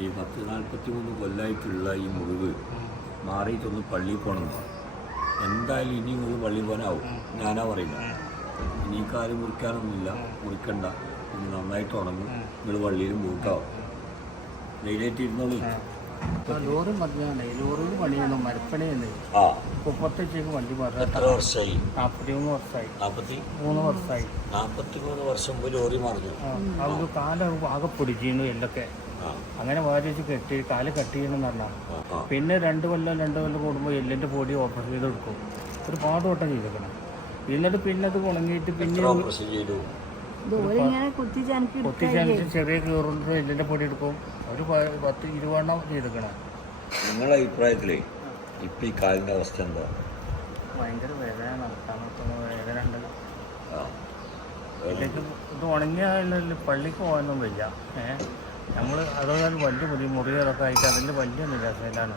ഈ പത്ത് നാൽപ്പത്തി മൂന്ന് കൊല്ലമായിട്ടുള്ള ഈ മുറിവ് മാറിയിട്ടൊന്ന് പള്ളിയിൽ പോകണം എന്തായാലും ഇനി ഒരു പള്ളിയിൽ പോകാനാവും. ഞാനാ പറയുന്നത് ഇനി കാര്യം മുറിക്കാനൊന്നുമില്ല. മുറിക്കണ്ട. ഇനി നന്നായിട്ട് ഉണങ്ങും നിങ്ങൾ പള്ളിയിൽ ധൈര്യമായിട്ട് ഇരുന്നോളൂ ലോറി മറിഞ്ഞാണ് ലോറിയിൽ പണിയുന്നു മരപ്പണിയെന്ന് ആ. മുപ്പത്തഞ്ചേക്ക് വണ്ടി മറിഞ്ഞ എത്ര വർഷമായി നാൽപ്പത്തിമൂന്ന് വർഷമായി നാൽപ്പത്തി മൂന്ന് വർഷമായി നാൽപ്പത്തി മൂന്ന് വർഷം ലോറി മറിഞ്ഞു. അവർക്ക് കാലം ആകെ പിടിച്ചിരുന്നു എല്ലൊക്കെ. അങ്ങനെ വാരിച്ച് കെട്ടി കാൽ കട്ട് ചെയ്യണമെന്ന് പറഞ്ഞാൽ പിന്നെ രണ്ട് കൊല്ലം രണ്ട് കൊല്ലം കൂടുമ്പോൾ എല്ലിന്റെ പൊടി ഓപ്പറേഷൻ ചെയ്ത് കൊടുക്കും ഒരുപാട് വട്ടം ചെയ്തേക്കണം. എന്നിട്ട് പിന്നെ അത് ഉണങ്ങിയിട്ട് പിന്നെ കുത്തി ചനക്കി ചെറിയ കീറുണ്ട് എല്ലിന്റെ പൊടി എടുക്കും. ഒരു പത്ത് ഇരുപതെണ്ണം ചെയ്തെടുക്കണം നിങ്ങളുടെ അഭിപ്രായത്തിലേ ഇപ്പം ഈ കാലിന്റെ അവസ്ഥ എന്താ? ഭയങ്കര വേദന നടക്കാൻ വേദന ഉണ്ട്. ഇത് ഉണങ്ങിയ പള്ളിക്ക് പോകാനൊന്നും വയ്യ. ഏഹ് നമ്മൾ അതൊരു വലിയ മുറി മുറികളൊക്കെ ആയിട്ട് അതിന്റെ വലിയ നിരാശയിലാണ്.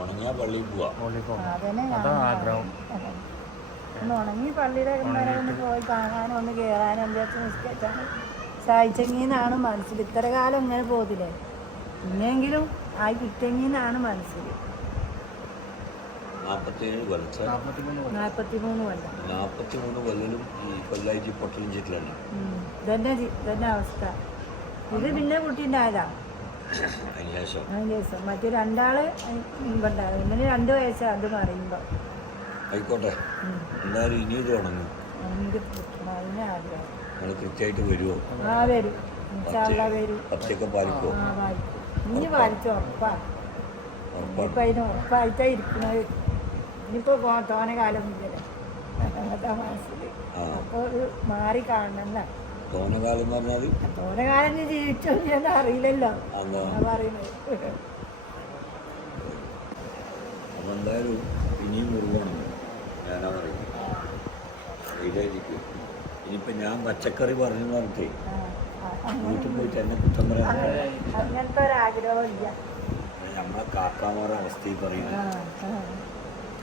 ഉണങ്ങിയാൽ പള്ളിയിൽ പോവാ. പള്ളിക്ക് പോകാൻ അതന്നെ ആഗ്രഹം. ഒന്ന് ഉണങ്ങി പള്ളിയുടെ ഒന്ന് പോയി കാണാനും ഒന്ന് കയറാനും എന്താ നിസ്കരിച്ചാണ് സഹായിച്ചെങ്കിന്നാണ് മനസ്സിൽ. ഇത്ര കാലം ഇങ്ങനെ പോതില്ലേ? ഇനിയെങ്കിലും ആയി കിട്ടെങ്കിന്നാണ് മനസ്സിൽ. കൊല്ലം. നാൽപ്പത്തിമൂന്ന് കൊല്ലം. കൊല്ലം. കൊല്ലായിട്ട്. ഇതന്നെ ഇതന്നെ അവസ്ഥ. ഇത് പിന്നെ കുട്ടീണ്ടായതാ അതിന് ശേഷം. മറ്റു രണ്ടാൾ മുമ്പുണ്ടാകും ഇങ്ങനെ രണ്ട് വയസ്സാ അത് പറയുമ്പോൾ ആയിക്കോട്ടെ. എന്തായാലും ഇനി ഇത് ഉണങ്ങും നിങ്ങൾ കൃത്യമായിട്ട് വരുമോ പച്ചയൊക്കെ പാലിക്കോ? ഉറപ്പായിട്ടാ ഇരിക്കുന്നത്. ഇനിയിപ്പോ തോന കാലം മാറി കാണണം തോന്നകാലം എന്ന് പറഞ്ഞാൽ ജീവിച്ചോ അറിയില്ലല്ലോ. പറയുന്നത്. അപ്പം എന്തായാലും ഇനിയും മുറിവണം. ഞാനാ പറയുന്നത് ഇതായിരിക്കും ഇനിയിപ്പോൾ ഞാൻ പച്ചക്കറി പറഞ്ഞു പറഞ്ഞിട്ടേ വീട്ടിൽ പോയിട്ട് എന്നെ കുറ്റം പറയാൻ നമ്മളെ കാക്കാമാരുടെ അവസ്ഥയിൽ പറയുന്നു പറയുന്നത്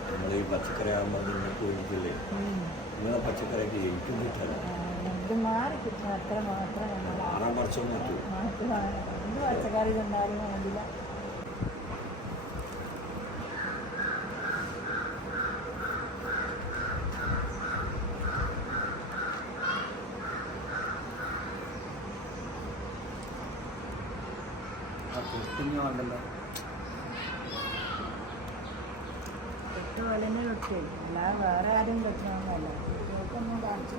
നമ്മൾ ഈ പച്ചക്കറി ആകുമ്പോൾ നിങ്ങൾക്ക് വേണ്ടിയിട്ടില്ലേ. നിങ്ങളെ പച്ചക്കറിയൊക്കെ എനിക്കും കിട്ടാൻ. ആ, ഇത് മാറി പച്ചക്കറി അത്ര മാത്രം നമ്മൾ ആറാം വർഷം മറ്റു മാറ്റി വാങ്ങണം എന്ത് പച്ചക്കറി തിന്നാലും വേണ്ടില്ല അല്ലാതെ വേറെ ആരും കുട്ടികൾക്കൊന്നും കാണിച്ചു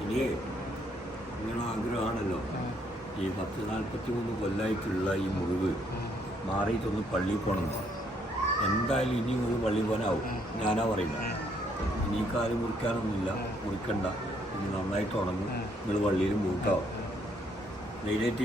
ഇനിയേ നിങ്ങളുടെ ആഗ്രഹമാണല്ലോ ഈ പത്ത് നാൽപ്പത്തി മൂന്ന് കൊല്ലായിട്ടുള്ള ഈ മുറിവ്. മാറിയിട്ടൊന്ന് പള്ളിയിൽ പോകണം എന്തായാലും ഇനി ഒരു പള്ളി പോകാനാവും. ഞാനാ പറയുന്നത് ഇനി കാര്യം മുറിക്കാനൊന്നുമില്ല. മുറിക്കണ്ട. ഇനി നന്നായിട്ട് ഉണങ്ങും നിങ്ങൾ പള്ളിയിൽ മൂട്ടോ ധൈര്യമായിട്ട്